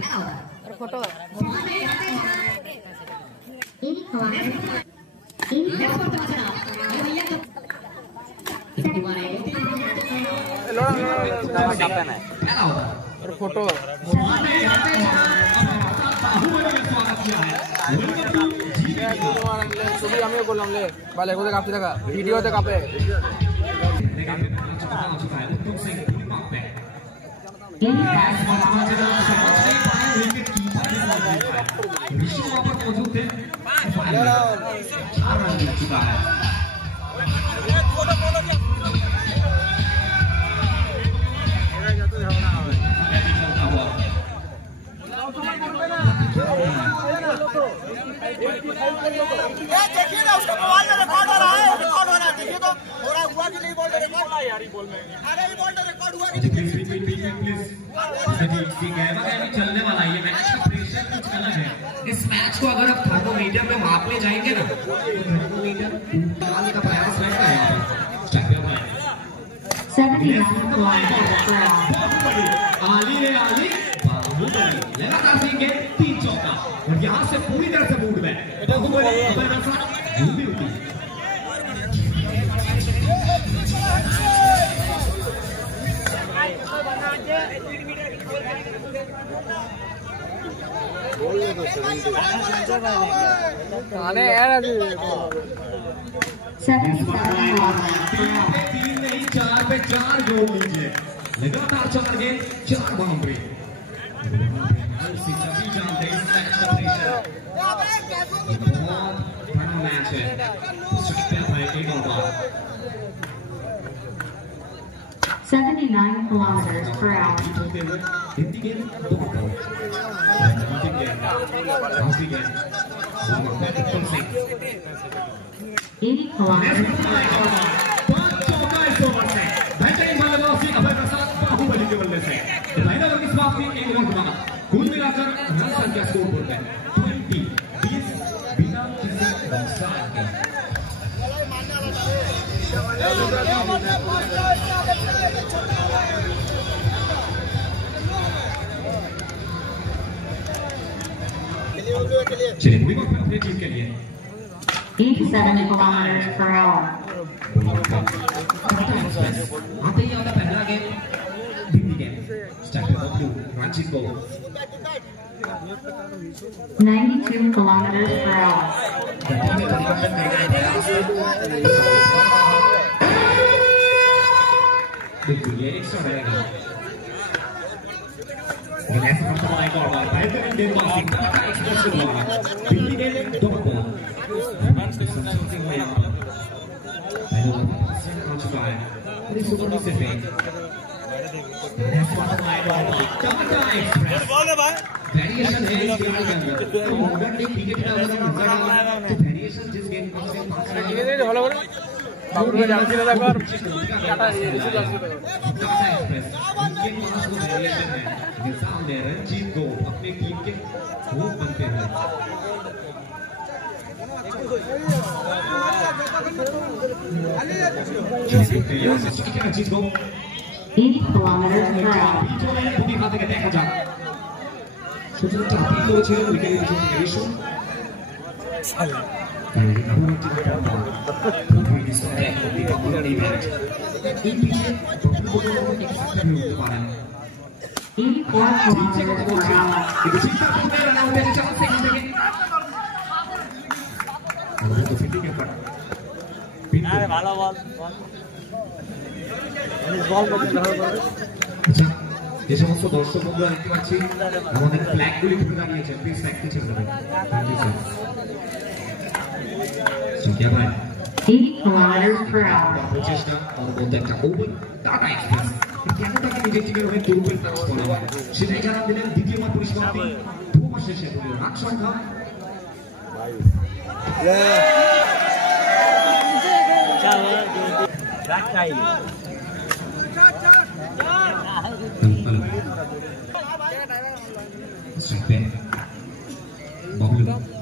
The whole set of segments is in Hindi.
फोटो फोटो আমিও বললাম লে বালে কোথায় কাঁপতে থাকা ভিডিওতে কাঁপে देखिए ना उसका मोबाइल में रिकॉर्ड हो रहा है देखिए तो हो रहा हुआ कि नहीं बोल रहे रिकॉर्ड यार बोल में अरे ये बोल रिकॉर्ड हुआ कि प्लीज ठीक है मैं चलने वाला है ये मैच का प्रेशर कुछ अलग है इस मैच को अगर आप थर्मोमीटर में मापने जाएंगे ना तो थर्मोमीटर निकालने का प्रयास रहता है आली है आली लगातार सीखे 3 चौका और यहाँ से पूरी तरह से मूड में आने यार अभी 3 नहीं 4 पे 4 जोड़ लीजिए लगातार 4 गेंद 4 बाउंड्री सभी जानते हैं बहुत बड़ा मैच है 79 kilometers per hour. 80 kilometers per hour. कुल मिलाकर रन संख्या स्कोर बोलते हैं 20 बिना किसी नुकसान के चलिए पूरी वक्त अपने टीम के लिए 87 kilometers per hour. आते ही आता पहला game Delhi game start of blue Ranjit को 92 kilometers per hour. बिल्कुल ये एक्स्ट्रा रहेगा ऐसा करता है एक और बार बेहतरीन गेंदबाजी का एक्सप्रेसिव हुआ दिल्ली गेम डॉट बॉल समझते हुए यहाँ पर पहले आ चुका है पूरी सुपर से फेंक वेरिएशन है इस गेम के अंदर तो मॉडर्न डे क्रिकेट का अगर हम नजर डालें तो वेरिएशन जिस गेम में से ভালো করে बाबू को जानती है देखो और काटा ये सामने रणजीत को अपने टीम के खूब बनते हैं रणजीत को 80 kilometers per hour. पूरी हाथ के देखा जाए সুযোগ চাপিয়ে করেছিলেন উইকেটে পিছনে এরিসন এই পিচে পারেন 84 kilometers per hour. কিন্তু চিন্তা করতে রান আউট হয়েছে চান্স সেখান থেকে তো ফিল্ডিংয়ে পড়া আরে ভালো বল আচ্ছা যে সমস্ত দর্শক বন্ধুরা দেখতে পাচ্ছি আমাদের ফ্ল্যাগগুলি তুলে দাঁড়িয়েছে প্লিজ ফ্ল্যাগটি ছেড়ে দেবেন থ্যাংক ইউ স্যার সুকিয়া ভাই 80 kilometers per hour. প্রচেষ্টা আমার বলতে একটা ওপেন টাটা এক্সপ্রেস কেন তাকে নিজের টিমের হয়ে দুর্বল কাজ করা হয় সেটাই জানান দিলেন দ্বিতীয়বার পরিসমাপ্তি 2 মাস শেষে হলো রান সংখ্যা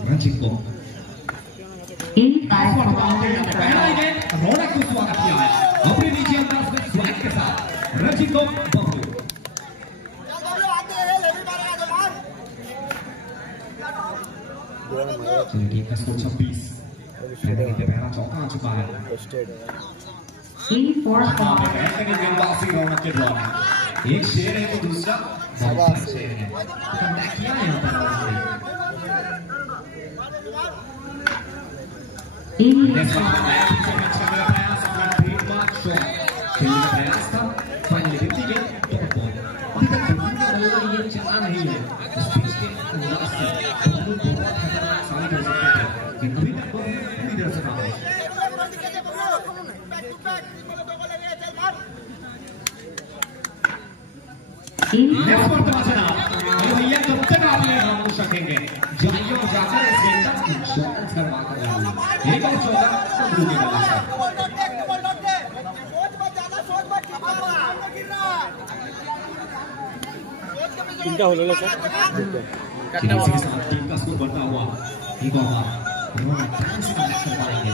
रणजीत को 85 kilometers per hour. रौनक को स्वागत किया है अपने निजी अंदाज में स्वैग के साथ रणजीत को बबलू चलिए टीम का स्कोर 26 पहले पहला चौका आ चुका है 84 kilometers. गेंदबाजी रौनक के द्वारा एक शेर है तो दूसरा बहुत शेर है कमबैक किया है यहाँ पर भैया कब तक आप ये खामोश रखेंगे जाइए और जाकर इस गेम का इंश्योरेंस करवा कर एक और चौका इनका हो लो सर टीम का स्कोर बढ़ता हुआ एक और बार इन्होंने टाइम से कनेक्ट कर पाएंगे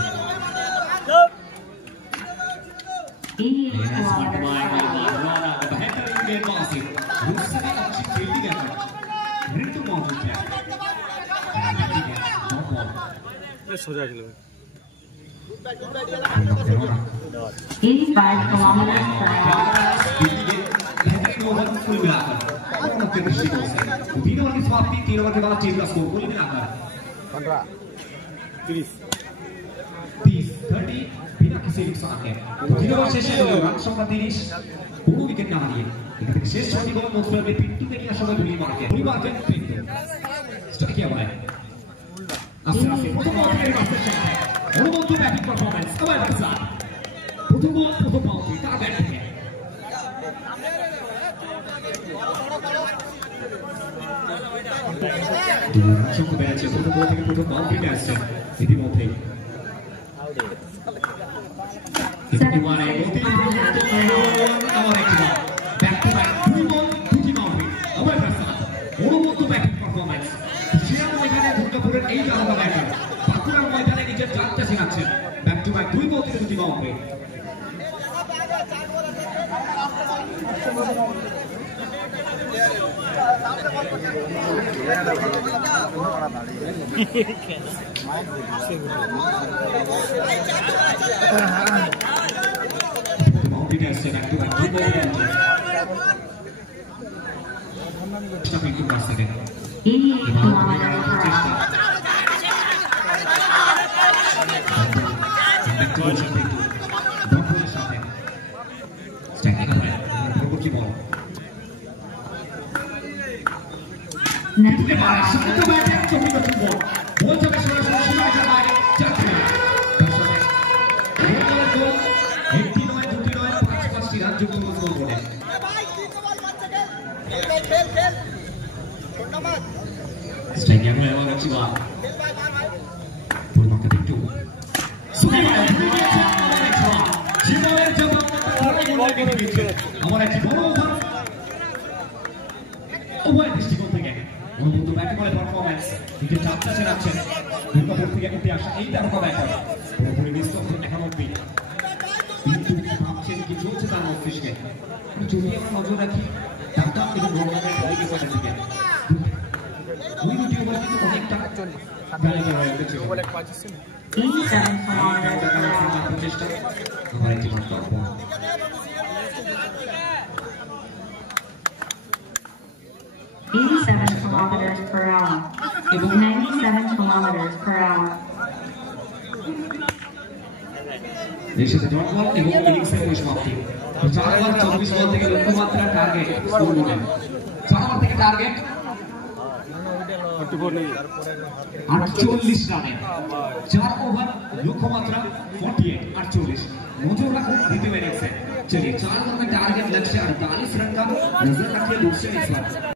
बेहतरीन गेंदबाजी दूसरी अच्छी फील्डिंग है ऋतु मौजूद है हो जाएगा 85 kilometers per hour. तीन ओवर की समाप्ति 3 ओवर के बाद टीम का स्कोर कुल मिलाकर 30 30 बिना किसी नुकसान के 3 ओवर शेष है रन संख्या 30 কোনো উইকেট না হারিয়ে এখান থেকে শেষ 6টি বল মোট ফেলবে পিন্টু থেকে আসলে গুলি মারকে পিন্টু স্ট্রাইক কিয়া ভাই আসলে প্রথম বলের মাস্টার শট অনুমন্ত ব্যাটিং পারফরম্যান্স আবার বাসা প্রথম বাউন্ডারি তার ব্যাট থেকে সংখ্যা বেড়েছে প্রথম বল থেকে প্রথম বাউন্ডারি আসছে ইতিমধ্যেই এবারে গতি আমার একটা ব্যাক টু ব্যাক দুই বল দুটি বাউন্ডারি আবার বাসা অনুমন্ত ব্যাটিং পারফরম্যান্স শিরাম ময়দানে দুর্গাপুরের এই আলাদা ব্যাটার বাঁকুড়ার ময়দানে নিজের জাতটা শেখাচ্ছেন ব্যাক টু ব্যাক দুই বল থেকে দুটি বাউন্ডারি বাউন্ডারি আসছে ব্যাক টু ব্যাক দুই বল পিন্টু পাচ্ছে 88 kilometers per hour. Next ball. Strike yang lewat jiwa. Pulang ke pintu. हमारा एक बड़ा ওভার দৃষ্টিকোণ থেকে অনুমন্ত ব্যাটিং বলে পারফরম্যান্স দিকে চাপটা ছেড়াচ্ছেন দুর্গাপুর থেকে উঠে আসা এই তারকা ব্যাটার পুরোপুরি নিস্তব্ধ এখন অব্দি কিন্তু ভাবছেন কি চলছে তার মস্তিষ্কে যদি আমরা নজর রাখি টাকা এবং রোমানের বলে গেছে দিকে দুই দুটি ওভার কিন্তু অনেকটা গাড়ি হয়ে উঠেছে 87 kilometers per hour. প্রচেষ্টা আমার একটি বক্তব্য 87 kilometers per hour. 97 kilometers per hour. দেশের ডট বল এবং ইনিংসের পরিসমাপ্তি 4 ওভার 24 বল থেকে লক্ষ্যমাত্রা টার্গেট স্কোর বলেন 4 ওভার থেকে টার্গেট 48 রানে 4 ओवर लक्ष्यमात्रा 48 48 नजर रखो द्वितीय इनिंग्स से चलिए 4 ओवर में टारगेट लक्ष्य 48 रन का नजर रखिए दूसरे इनिंग्स पर